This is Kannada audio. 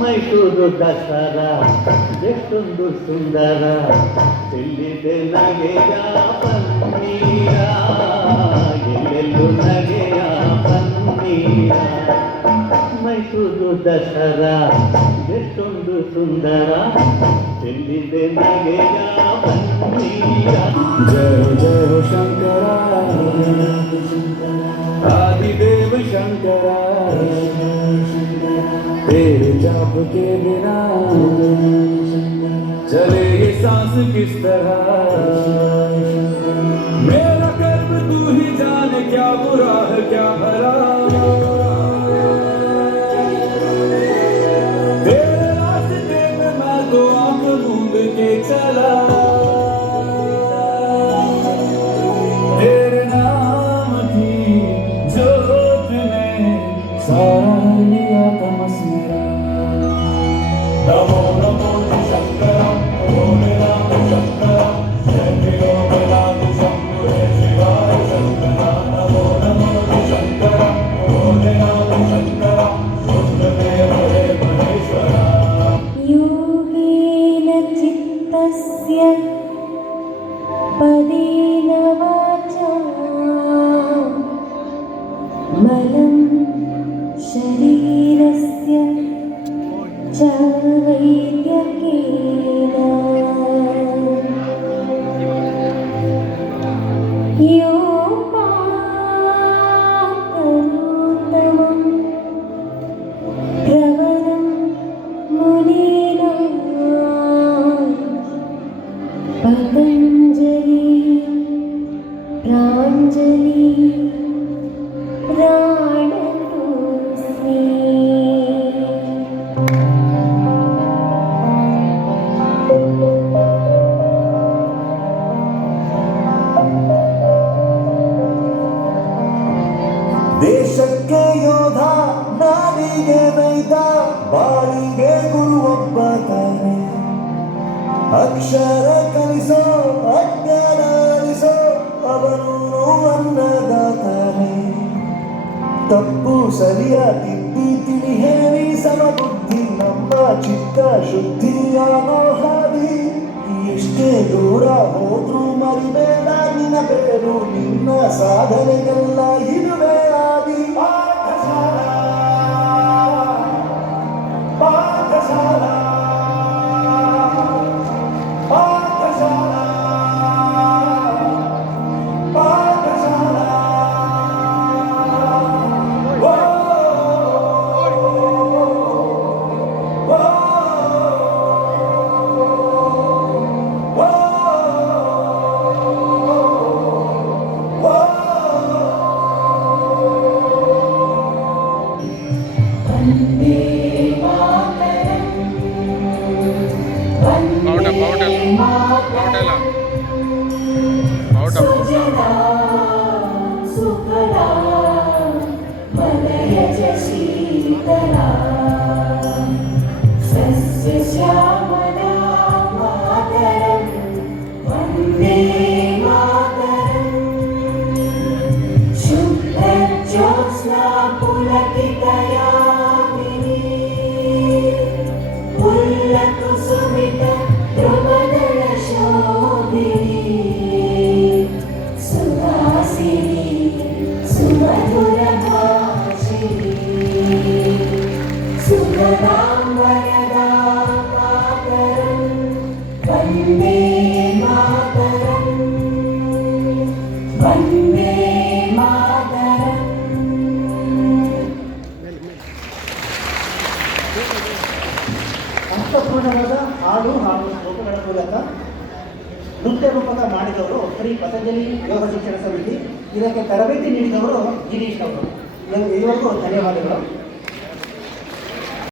ಮೈಸೂರು ದಸರಾ ಎಷ್ಟೊಂದು ಸುಂದರ, ಎಲ್ಲಿದೆ ನಗೆಯ ಪನ್ನೀರ, ಎಲ್ಲೆಲ್ಲೂ ನಗೆಯ ಪನ್ನೀರ. ಮೈಸೂರು ದಸರಾ ಎಷ್ಟೊಂದು ಸುಂದರ, ಎಲ್ಲಿದೆ ನಗೆಯ ಪನ್ನೀರ. ಜಯ ಜಯ ಶಂಕರ आदिदेव शंकर, तेरे जाप के बिना चले ये सांस किस तरह. मेरा कर्म तू ही जाने, क्या बुरा है क्या भला. तेरे रास्ते में मैं तो आंख मूंद के चला. नमो नमो शंकर भोले राम शंकर, जय जय भोलेनाथ शंभो शिवाय शंकर. नमो नमो शंकर भोले राम शंकर, शुद्धदेव हे महेश्वर. योगेन चित्तस्य पदेन वाचा मलं शरीरस्य च वैद्यकेन योपाकरोत्तमं प्रवरं मुनीना पतञ्जलि प्राञ्जलि ದೇಶಕ್ಕೆ ಯೋಧ, ನಾಡಿಗೆ ನೈದ, ಬಾಳಿಗೆ ಗುರುವೊಬ್ಬ ತಾನೆ. ಅಕ್ಷರ ಕಲಿಸೋ ಅಜ್ಞಾನ ಅಲಿಸೋ ಅವನು ಅನ್ನದಾತಾನೆ. ತಪ್ಪು ಸರಿಯ ತಿದ್ದಿ ತಿಳಿ ಹೇಳಿ ಸಮಬುದ್ಧಿ, ನಮ್ಮ ಚಿತ್ತ ಶುದ್ಧಿಯಾಗೋ ಹಾದಿ. ಇಷ್ಟೇ ದೂರ ಹೋದ್ರೂ ಮರಿಬೇಡ ನಿನ್ನ ಬೇರು, ನಿನ್ನ ಸಾಧನೆಗೆಲ್ಲ ಇದುವೇ ಆದಿ. ಪಾಠಶಾಲಾ ಪಾಠಶಾಲಾ ಪಾಠಶಾಲಾ ಪಾಠಶಾಲಾ. ಅರ್ಥಪೂರ್ಣವಾದ ಹಾಡು ಹಾಗೂ ಶ್ಲೋಕಗಳ ಮೂಲಕ ನೃತ್ಯ ರೂಪಕ ಮಾಡಿದವರು ಶ್ರೀ ಪತಂಜಲಿ ಯೋಗ ಶಿಕ್ಷಣ ಸಮಿತಿ. ಇದಕ್ಕೆ ತರಬೇತಿ ನೀಡಿದವರು ಗಿರೀಶ್ ಅವರು. ಇವರಿಗೂ ಧನ್ಯವಾದಗಳು.